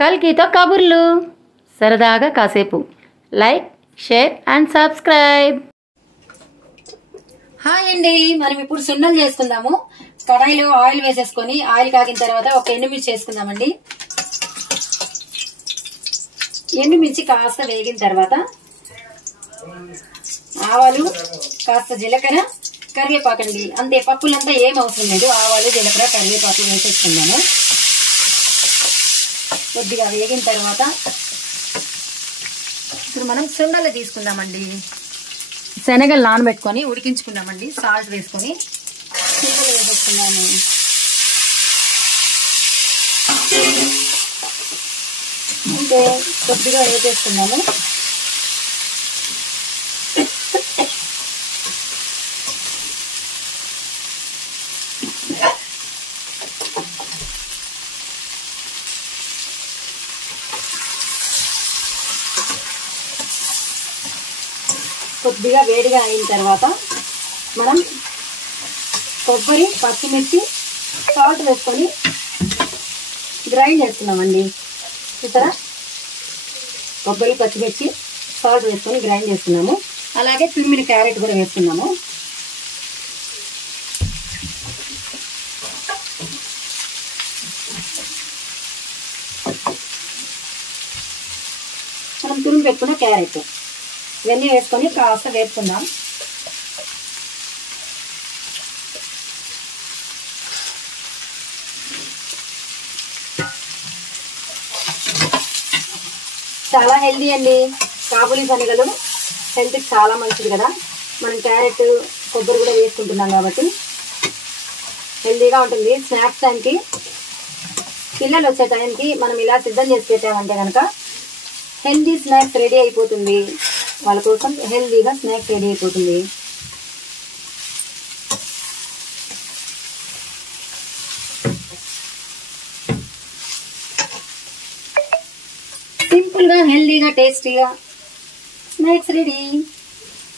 కల్కితో కబుర్లు సరదాగా కాసేపు. Like, share and subscribe. Hi అండి, మనం ఇప్పుడు సున్నలు చేసుకుందాము. కడాయిలో ఆయిల్ వేసేసుకొని ఆయిల్ కాగిన తర్వాత ఒక ఎండుమిర్చి వేసుకుందామండి. ఎండుమిర్చి కాస్త వేగిన తర్వాత ఆవాలు, కాస్త జీలకర్ర, కరివేపాకండి. అంతే, పప్పులంతా ఏం అవసరం లేదు. ఆవాలు, జీలకర్ర, కరివేపాకు వేసేసుకుందాము. కొద్దిగా వేగిన తర్వాత ఇప్పుడు మనం సున్నలు తీసుకుందామండి. శనగలు నానబెట్టుకొని ఉడికించుకుందామండి. సాల్ట్ వేసుకొని సున్నలు వేసేసుకుందాము. అంటే కొద్దిగా వేసేసుకుందాము. కొద్దిగా వేడిగా అయిన తర్వాత మనం కొబ్బరి, పచ్చిమిర్చి, సాల్ట్ వేసుకొని గ్రైండ్ చేసుకున్నామండి. చూసారా, కొబ్బరి, పచ్చిమిర్చి, సాల్ట్ వేసుకొని గ్రైండ్ చేసుకున్నాము. అలాగే తురిమిన క్యారెట్ కూడా వేసుకున్నాము. మనం తురిమి పెట్టుకున్న క్యారెట్ ఇవన్నీ వేసుకొని కాస్త వేపుకుందాం. చాలా హెల్దీ అండి. కాబూలీ శనగలు హెల్త్కి చాలా మంచిది కదా. మనం క్యారెట్, కొబ్బరి కూడా వేసుకుంటున్నాం కాబట్టి హెల్దీగా ఉంటుంది. స్నాక్స్ టైంకి, పిల్లలు వచ్చే టైంకి మనం ఇలా సిద్ధం చేసి పెట్టామంటే కనుక హెల్దీ స్నాక్స్ రెడీ అయిపోతుంది. వాళ్ళ కోసం హెల్దీగా స్నాక్స్ రెడీ అయిపోతుంది. సింపుల్గా, హెల్దీగా, టేస్టీగా స్నాక్స్ రెడీ.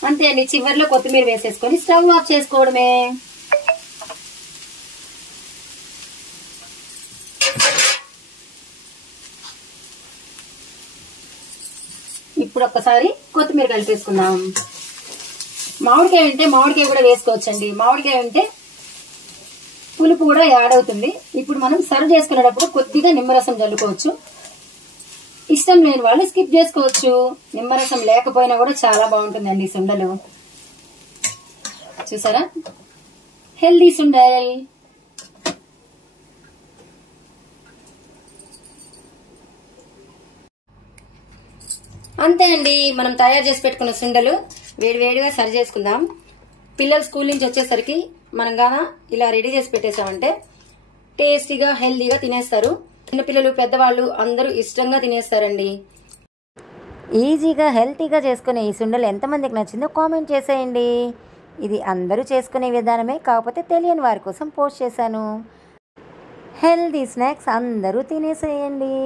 అంతే అండి. చివరిలో కొత్తిమీర వేసేసుకొని స్టవ్ ఆఫ్ చేసుకోవడమే. ఇప్పుడు ఒక్కసారి కొత్తిమీర కలిపేసుకుందాం. మామిడికాయ ఉంటే మామిడికాయ కూడా వేసుకోవచ్చండి. మామిడికాయ ఉంటే పులుపు కూడా యాడ్ అవుతుంది. ఇప్పుడు మనం సర్వ్ చేసుకునేటప్పుడు కొద్దిగా నిమ్మరసం జల్లుకోవచ్చు. ఇష్టం లేని వాళ్ళు స్కిప్ చేసుకోవచ్చు. నిమ్మరసం లేకపోయినా కూడా చాలా బాగుంటుందండి సుండలు. చూసారా, హెల్దీ సుండల్. అంతే అండి, మనం తయారు చేసి పెట్టుకున్న సుండలు వేడివేడిగా సర్వ్ చేసుకుందాం. పిల్లలు స్కూల్ నుంచి వచ్చేసరికి మనం గాన ఇలా రెడీ చేసి పెట్టేసామంటే టేస్టీగా, హెల్దీగా తినేస్తారు. చిన్నపిల్లలు, పెద్దవాళ్ళు అందరూ ఇష్టంగా తినేస్తారండి. ఈజీగా, హెల్తీగా చేసుకునే ఈ సుండలు ఎంతమందికి నచ్చిందో కామెంట్ చేసేయండి. ఇది అందరూ చేసుకునే విధానమే, కాకపోతే తెలియని వారి కోసం పోస్ట్ చేశాను. హెల్దీ స్నాక్స్ అందరూ తినేసేయండి.